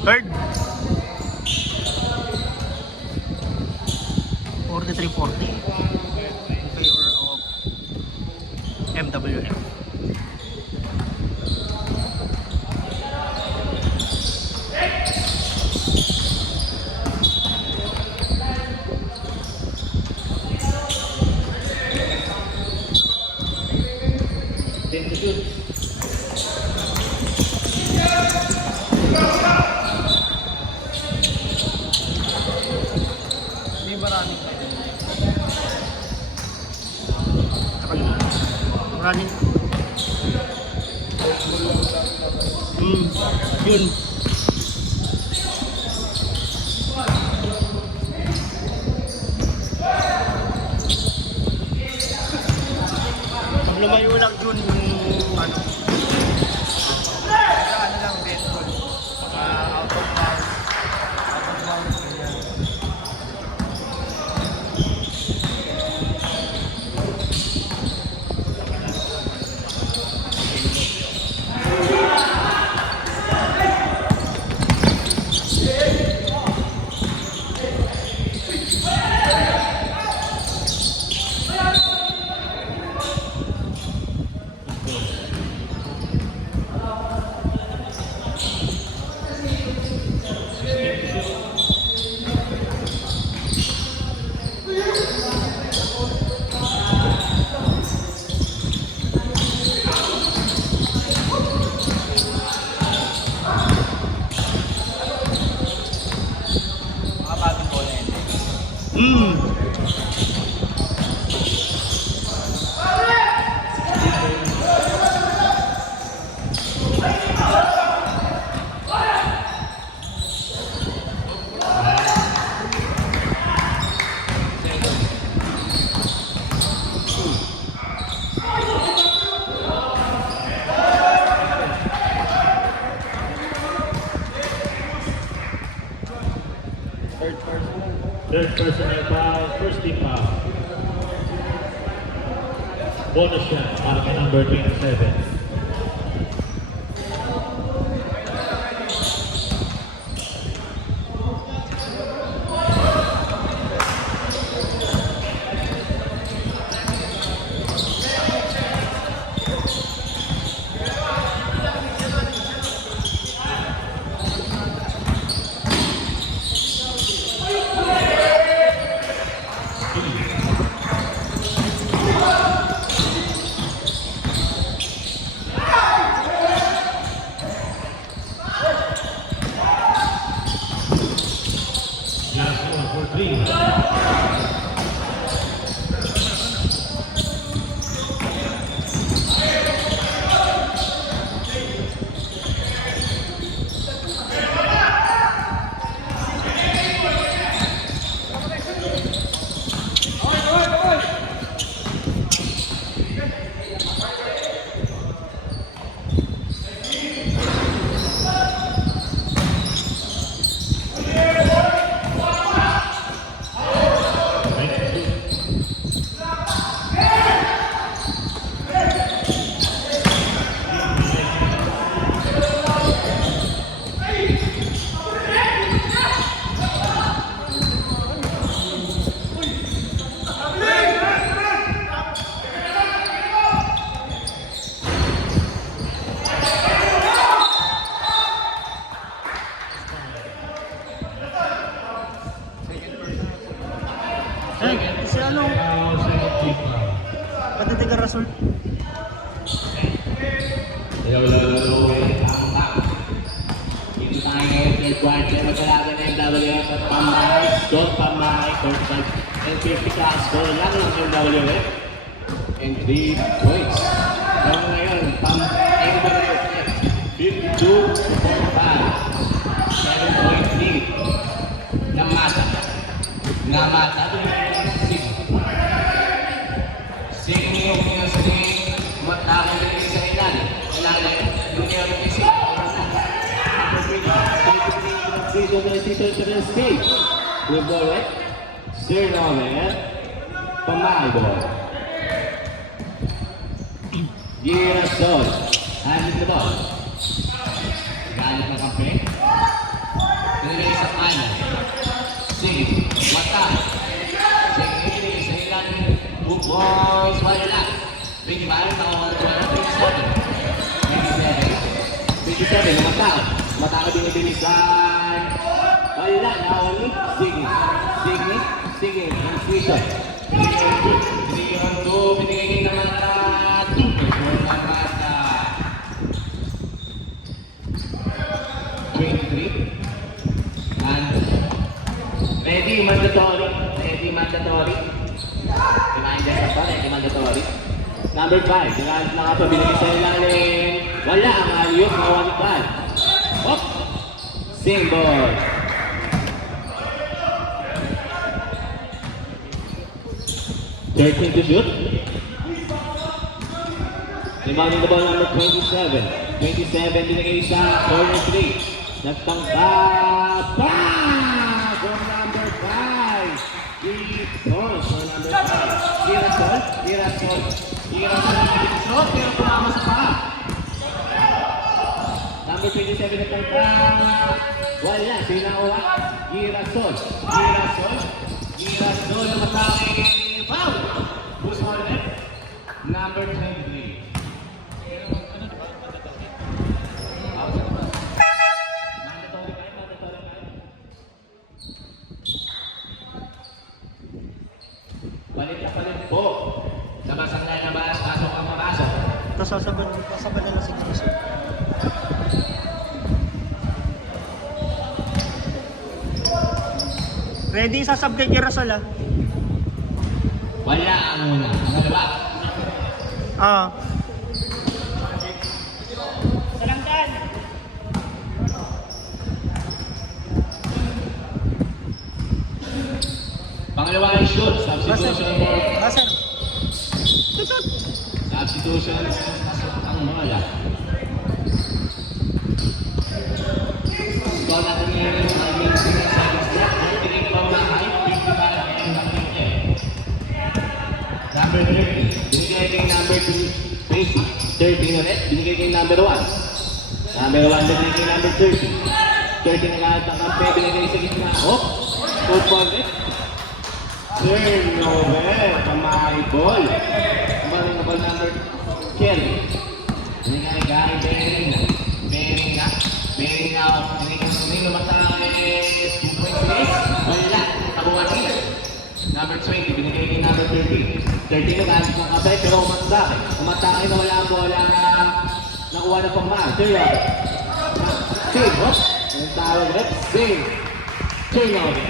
Third. 43-40 in favor of MWF. Running. Yun. Pag lumayo lang yun yung ano. Ano lang din. Baka out of bounds. Out of bounds. Third personal foul, first team foul. Bonus shot para kay number 27. Si ano? Patitiga Rasul. Ayaw lalaluin. Dito tayo ngayon, third quarter. Magkalaban na yung WF at Pamay. Don't Pamay. 45 and 50 class. Score lang yung WF. And 3 points. Pero ngayon, MWF 52 to 45. 7-point lead. Namata. Namata. Singing yung pinasing matake na yung sa ilalim. Ilalim. Yung yung isip. To the stage. With the right. Sirnover. Pamago. Girasol. Handed the ball. Galit ng kampe. Wala. Sige. Wata. Sige. Sa ilan. 2 points. Wala. 25. Nakawala ko na. 27. Wata. Wata ka binibilisan. Wala. Nakawala. Sige. Sige. Sige. Ang switch. Binigay ang 2. Binigay naman na 2. Wala bata. 23. And ready mandatory. Ready mandatory. Reminder sa pa. Ready mandatory. Number 5. Kailangan na nga pa binigay sa ilalim. Wala ang aliyot. Nawalik ba? Hop! Symbol. To shoot. Rebounding the ball number 27. 27 binigay sa corner 3. Nagtangkap. From number 5. 3 points for number 5. Girasol. Girasol. Girasol. Pero tumama sa pa. Number 27 nagtangkap. Wala. Sinawa. Girasol. Girasol. Girasol na matake. Foul! Who's on it? Number 23. Palit po. Labas ang lalabas, pasok ang mapasok. Tapos sasabad na lang siguro siya. Ready, sasab kay Girasol ah. Wala ang una. Ang dalawa. Ah. Pangalawa ay shoot. Substitution for... Baser. Tutut. Substitution. Ang wala. Score natin ngayon sa aming seconds left. Piling pa wala kahit 55 and nakikita. Number 30. Binigay kay number 2. 30 ulit. Binigay kay number 1. Number 1 binigay kay number 30. 30 na lahat ng kampe. Binigay sa gitna. Oh! Good for it. Turnover. Kamay ball. Kamay na ball number Kelly. Binigay kay Bering. Bering na. Bering na. Binigay na matay. 2 points race. Wala. Tabuhan nila. Number 20. Binigay kay number 30. 30 na gamit ng kape pero umatake. Umatake na wala ang bola na nakuha na pang mahal. Turnover. Save. Hop. Ang tawag rep. Save. Turnover.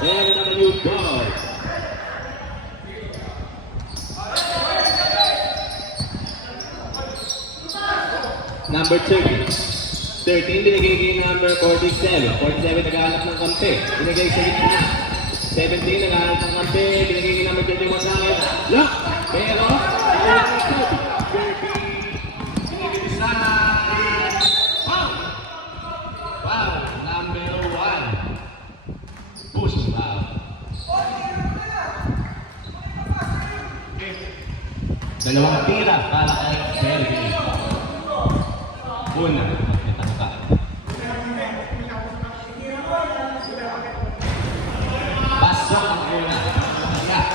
There is a new ball. Number 30. 13 binigay kay number 47. 47 naghahanap ng kampe. Binigay sa gitna. 17 naghahanap ng kampe. Binigay kay number 31 sa akin. Look! Pero, naghahanap ng kampe. 30. Binigay sa akin. Wow! Wow! Number 1. Push foul. Dalawang tira para kay Sergey. Una, itangka. Pasok ang una. Yeah.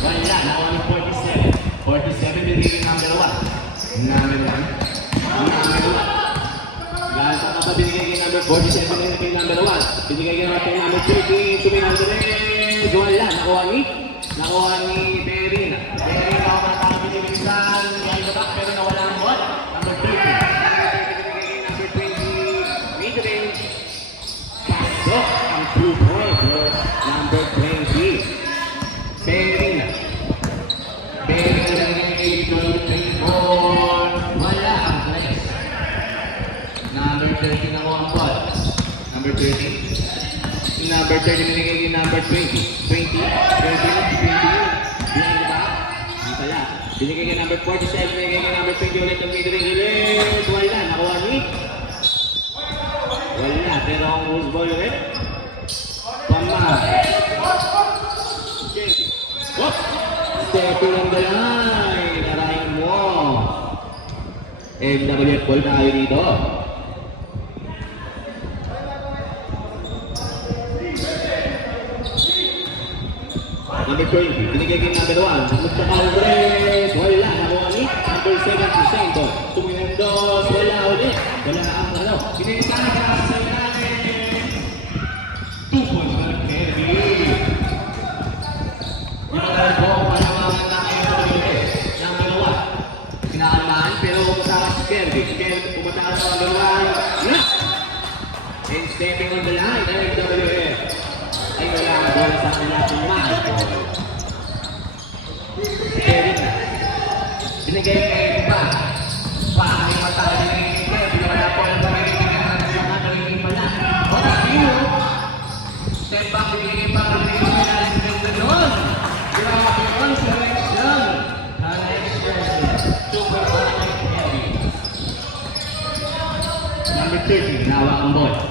Wala, nakuha 47. 47 binigay number 1. Number 1. Number 1. Lahat ang kapabinigay kay number 47 binigay kay number 1. Binigay kay number 30. Tuminagdarin. Wala, nakuha ni Berina. Berina ako matang binigyan ng back pero nawala ang ball. Number 30. Number 20. Mid-range. Pasok ang 2 points. Number 20. Berina. Berina binigay kay wala ang place. Number 30 nakuha ang ball. Number 30. Number 30 binigay kay number 20. 20. Behind the back. Hindi pala. Binigay kay number 47. Binigay kay number 20 ulit ang mid-range ulit. Wala. Nakuha ni? Wala. Pero ang loose ball ulit. Pamahal. Whoop! Stepping on the line. MWF ball tayo dito. Number 20, binigay kay number 1. Magpapalbres, wala. Nakuha ni number 7, Tuminendos, wala ulit. Wala ang ano. Pinintana sa ilalim. 2 points para Kirby. Yung mga po, panawagan na kayo sa Kirby. Number 1. Pinakalmaan, pero umatakas si Kirby. Si Kirby, umatakas sa number 1. And stepping on the line, MWF. Ay wala ang bola sa kanila tumaan. Kevin na. Binigay kay iba. Paano yung matala din kay Kevin? Wala po ang pamilipin na sa mga nagiging pala. O, tayo! Step back, binigay pa. Binigay pa na si Kevin doon. Grabe yun, selection. Selection. Super ball kay Kevin. Number 13, nawa ang ball.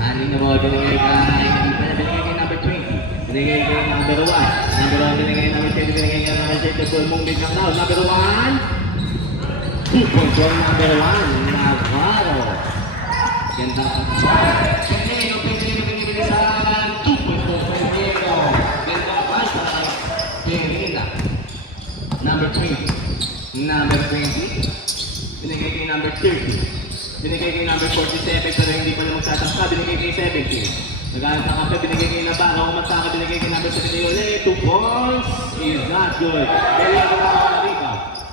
Anin na mo, binigay kay number 20. Binigay kay number 1. Number 1, binigay kay number 10. Binigay kay number 10. Full mong big knock down. Number 1. 2 points for number 1. Navarro. Ganda ang shot. Pedro sa 2 points for Pedro. Ganda ang pass sa Perina. Number 20. Number 20. Binigay kay number 30. Binigay kay number 47 pero hindi pala magtatangka. Binigay kay 70. Nagalit na kape, binigay kay Navarro. Kumansaka, binigay kay number 70 ulit. 2 points is not good. Perina ko na ako rito.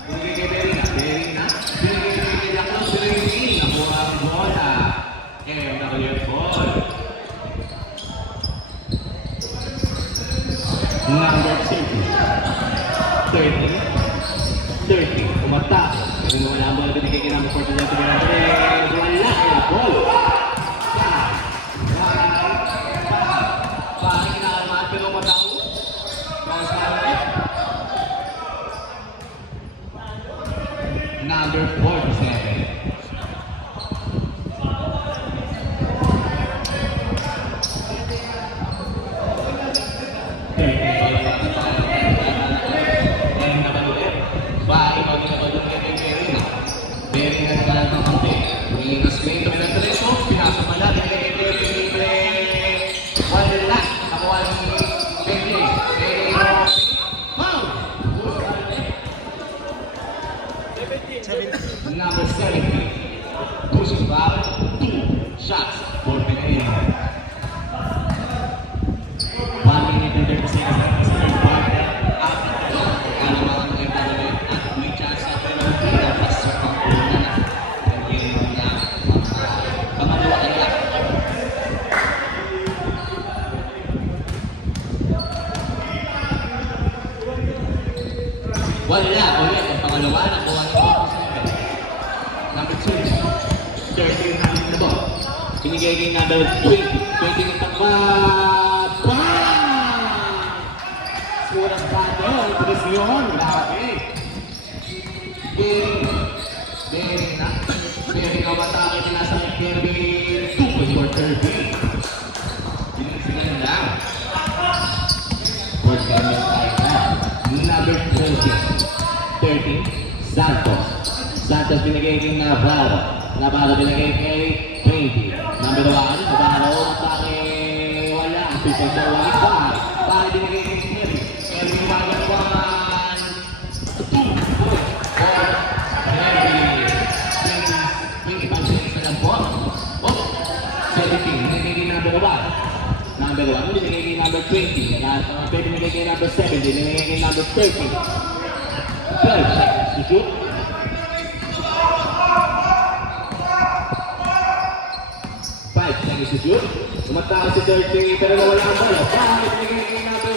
Binigay kay Perina. Perina. Binigay kay Lacrosse. Binigay. Nakuha ang bola. MWF ball. Number 30. Umatak. Kasi wala ang bola, binigay kay number 47. Wala ang ball. Bakit kinakamaan pero umatak? Number 47. Number 70. Pushing foul. 2 shots for Pinay. 1 minute and 30 seconds left sa third quarter. Ano mga MWF at may chance na penalty na pasok ang una na. Hindi niya pangalawa ay lang. Wala ulit ang pangalawa na kuha ng number 2, 13 natin na ball. Binigay kay number 20. 20 ng takba. Bang! Surang tayo. Presyon. Grabe. Bering na. Bering na matake. Pinasa kay Kirby. 2 points for Kirby. Binigyan lang. Fourth camera tayo na. Number 13. Santos. Santos binigay kay Navarro. Navarro binigay kay 20. Number 1, Navarro. Atake. Wala. Super sa 1. Pare binigay kay Kirby. Kirby 1. 2. 25 seconds na lang po. 17. Binigay kay number 1. Number 1. Binigay kay number 20. Binigay kay number 7. Binigay kay number 30. 12 seconds to shoot. 5 seconds to shoot. Umatakas si 30 pero nawala ang bola. Bakit binigay kay number